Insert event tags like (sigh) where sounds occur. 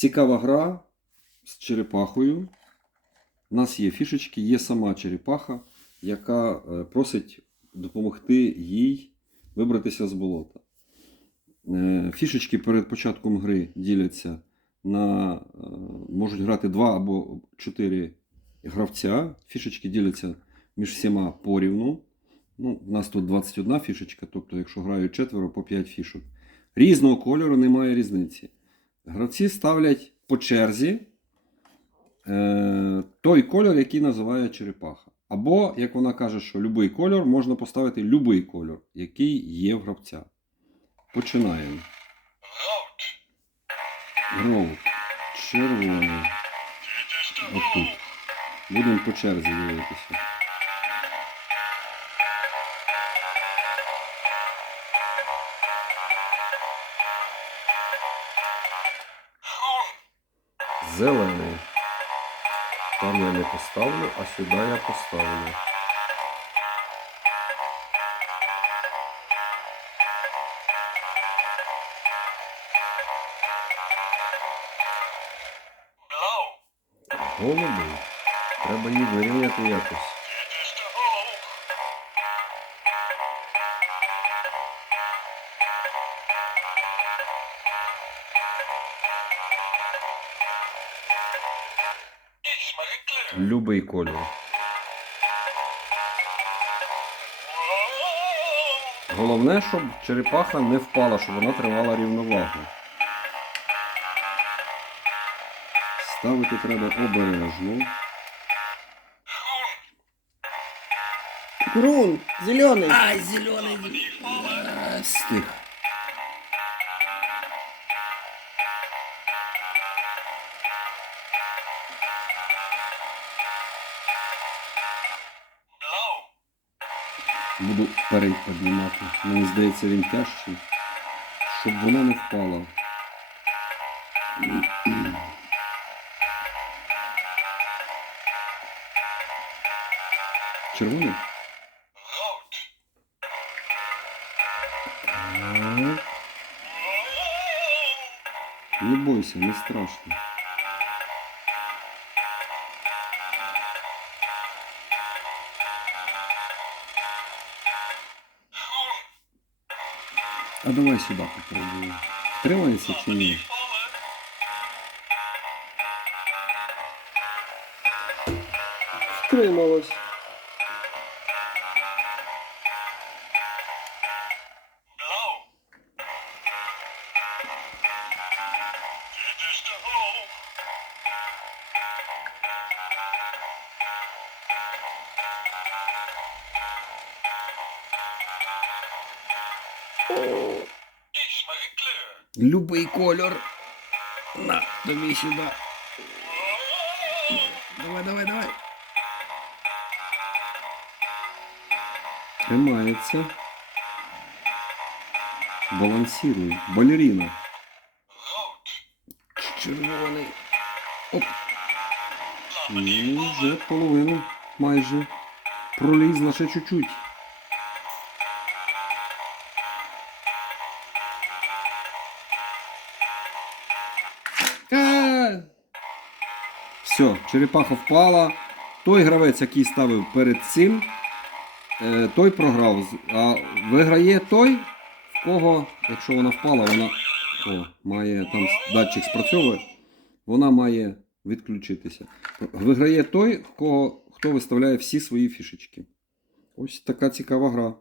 Цікава гра з черепахою. У нас є фішечки, є сама черепаха, яка е, просить допомогти їй вибратися з болота. Е, Фішечки перед початком гри діляться на е, можуть грати 2 або 4 гравця. Фішечки діляться між всіма порівну. Ну, у нас тут 21 фішечка, тобто, якщо грають четверо по 5 фішок. Різного кольору немає різниці. Гравці ставлять по черзі е, той кольор, який називає черепаха. Або, як вона каже, що будь-який кольор можна поставити будь-який кольор, який є в гравця. Починаємо. Роут. Червоний. Отут. Будемо по черзі дивитися. Зелений. Там я не поставлю, а сюди я поставлю. Голубий. Треба її вирівняти якось. Любий кольор. Головне, щоб черепаха не впала, щоб вона тримала рівновагу. Ставити треба обережно. Грун, зеленый. Ай, зеленый. Стих. Буду перейд піднімати. Мені здається, він тяжчий, щоб вона не впала. (clears throat) Червоний? Не бойся, не страшно. А давай сюди попробуємо. Тримається чи ні? Втрималась. Любий кольор. На, тобі сюди. Давай, давай, давай. Тримається. Балансирує. Балерина. Червоний. Оп. Ну, вже половину майже. Пролізла ще чуть-чуть. Все, черепаха впала. Той гравець, який ставив перед цим, е, той програв. А виграє той, в кого, якщо вона впала, вона о, має там датчик спрацьовує, вона має відключитися. Виграє той, в кого, хто виставляє всі свої фішечки. Ось така цікава гра.